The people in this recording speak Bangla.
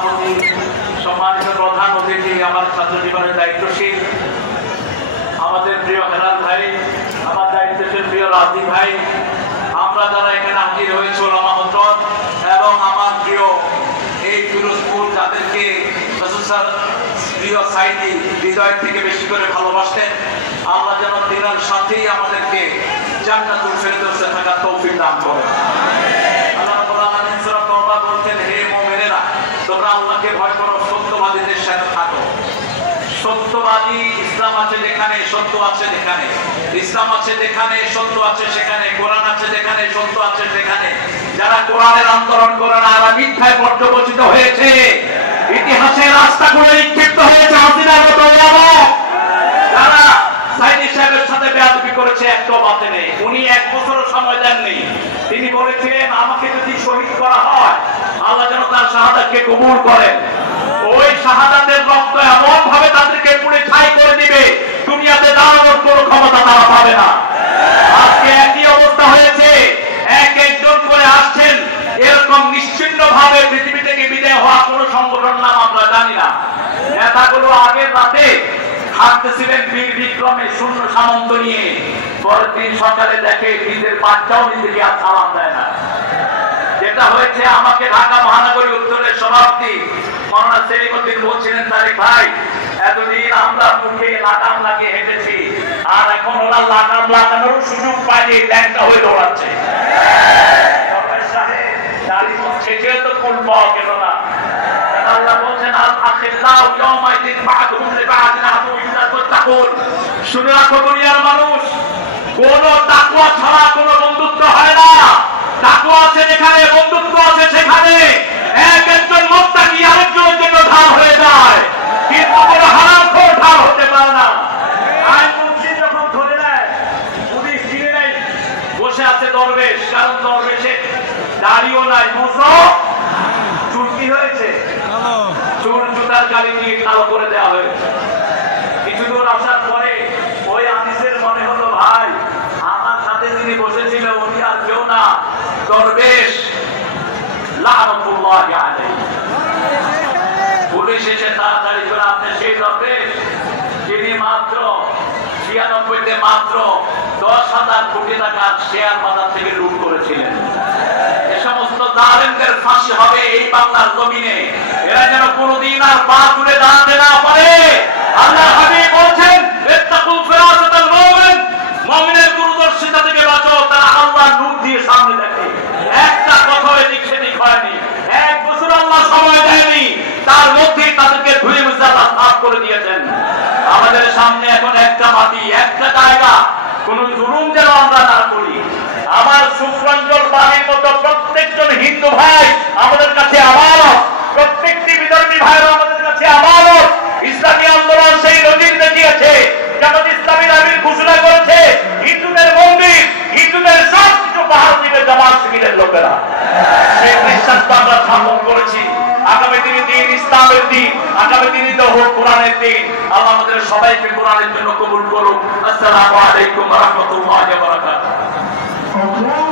সভাপতি, সম্মানিত প্রধান অতিথি, আমার ছাত্র জীবনের দায়িত্বশীল আমাদের প্রিয় হেলাল ভাই, আমার দায়িত্বশীল প্রিয় রাজি ভাই, আমরা যারা এখানে হাজির হয়েছে ওলামা হযরত এবং আমার প্রিয় এই পিরোজপুর যাদেরকে প্রিয় সাইদি হৃদয় থেকে বেশি করে ভালোবাসেন, আল্লাহ যেন দিনের সাথেই আমাদেরকে জান্নাতুল ফেরদৌসে থাকার তৌফিক দান করেন। আল্লাহ রাব্বুল আলামিন সূরা তাওবা বলছেন, হে মুমিনেরা তোমরা আল্লাহকে ভয় করো, সত্যবাদীদের সাথে থাকো। সত্যবাদী ইসলাম আছে যেখানে সত্য আছে, যেখানে ইসলাম আছে যেখানে সত্য আছে সেখানে, কোরআন আছে যেখানে সত্য আছে সেখানে। যারা কোরআনের অন্তরণ করে না, আর মিথ্যায় পর্যবসিত হয়েছে, ইতিহাসের রাস্তাগুলো নিক্ষিপ্ত হয়েছে হাসিনার মতো যারা সাইদি সাহেবের সাথে বেয়াদবি করেছে, একটাও বাতে নেই। উনি 1 বছরও সময় দেননি। তিনি বলেছিলেন আমাকে যদি শহীদ করা হয় আল্লাহ যেন তার শাহাদাতকে কবুল করেন। ওই শাহাদাতের রক্ত এমন ভাবে তাদেরকে পুড়ে ছাই করে দিবে, দুনিয়াতে দাঁড়ানোর কোনো ক্ষমতা তারা পাবে না। আজকে একই অবস্থা হয়েছে, একজন করে আসছেন, এরকম নিশ্চিন্ন ভাবে পৃথিবী থেকে বিদায় হওয়া কোন সংগঠন নাম আমরা জানি না। নেতাগুলো আগের রাতে হাঁটতেছিলেন বীর বিক্রমে শূন্য সামন্ত নিয়ে, পরের দিন সকালে দেখে নিজের বাচ্চাও নিজেকে আর সালাম দেয় না। যেটা হয়েছে, আমাকে ঢাকা মহানগরী উত্তরের সভাপতি মওলানা সেলিমউদ্দিন বলছিলেন, তারেক ভাই এতদিন আমরা মুখে লাগাম লাগিয়ে হেঁটেছি, আর এখন ওরা লাগাম লাগানোর সুযোগ পায়নি, ট্যাংটা হয়ে দৌড়াচ্ছে। তো কোন পাওয়া গেল না। আল্লাহ বলছেন, আল আখিল্লাহু ইয়াওমাইদিন বা'দুহুম লিবা'দিন আদুউন ইল্লা তাত্তাকুন। শুনে রাখো দুনিয়ার মানুষ, কোন তাকওয়া ছাড়া কোন বন্ধুত্ব হয় না। তাকওয়া আছে যেখানে, বন্ধুত্ব আছে সেখানে। একজন মুত্তাকি আরেকজনের জন্য ঢাল হয়ে যায়, কিন্তু কোন হারামখোর ঢাল হতে পারে না। আইন মন্ত্রী যখন ধরে নেয়, পুলিশ চিনে নেয় বসে আছে দরবেশ, কারণ দরবেশের দাড়িও নাই, মুছও চুল কি হয়েছে, চুল জুতার গালি দিয়ে কালো করে দেওয়া হয়েছে। কিছু দূর আসার পরে ওই আনিসের মনে হলো, ভাই আমার সাথে যিনি বসেছিল উনি আর কেউ না, দরবেশ লাআনাতুল্লাহি আলাইহি। পুলিশ এসে তাড়াতাড়ি করে, আপনি সেই দরবেশ যিনি মাত্র 96-তে মাত্র 10,000 কোটি টাকার শেয়ার বাজার থেকে লুট করেছিলেন। এ সমস্ত জালেমদের ফাঁসি হবে এই বাংলার জমিনে। এরা যেন কোনদিন আর পা তুলে দাঁড়াতে না পারে। আল্লাহর হাবিব বলছেন, ইত্তাকু ফিরাসাতাল মুমিন, মুমিনের দূরদর্শিতা থেকে বাঁচো। তারা আল্লাহর নূর দিয়ে সামনে দেখে, একটা কথা এদিক সেদিক হয়নি। 1 বছর আল্লাহ সময় দেয়নি, তার মধ্যেই তাদেরকে ধুয়ে মুছে আল্লাহ সাফ করে দিয়েছেন। আমাদের সামনে এখন একটা মাটি, একটা জায়গা, কোন জুলুম যেন আমরা না করি। আমার সুপ্রাঞ্জল বাণীর মতো প্রত্যেকজন হিন্দু ভাই আমাদের কাছে আমানত, প্রত্যেকটি বিধর্মী ভাইরা আমাদের কাছে আমানত। ইসলামী আন্দোলন সেই নজির দেখিয়েছে, যেমন ইসলামী আমির ঘোষণা করেছে হিন্দুদের মন্দির, হিন্দুদের সব কিছু পাহাড় দিবে জামাত শিবিরের লোকেরা। সেই বিশ্বাসটা আমরা স্থাপন করেছি। আগামী দিনে দিন ইসলামের দিন, আগামী দিনে তো হোক কোরআনের দিন। আল্লাহ আমাদের সবাইকে কোরআনের জন্য কবুল করুন। আসসালামু আলাইকুম ওয়া রাহমাতুল্লাহি ওয়া বারাকাতুহু।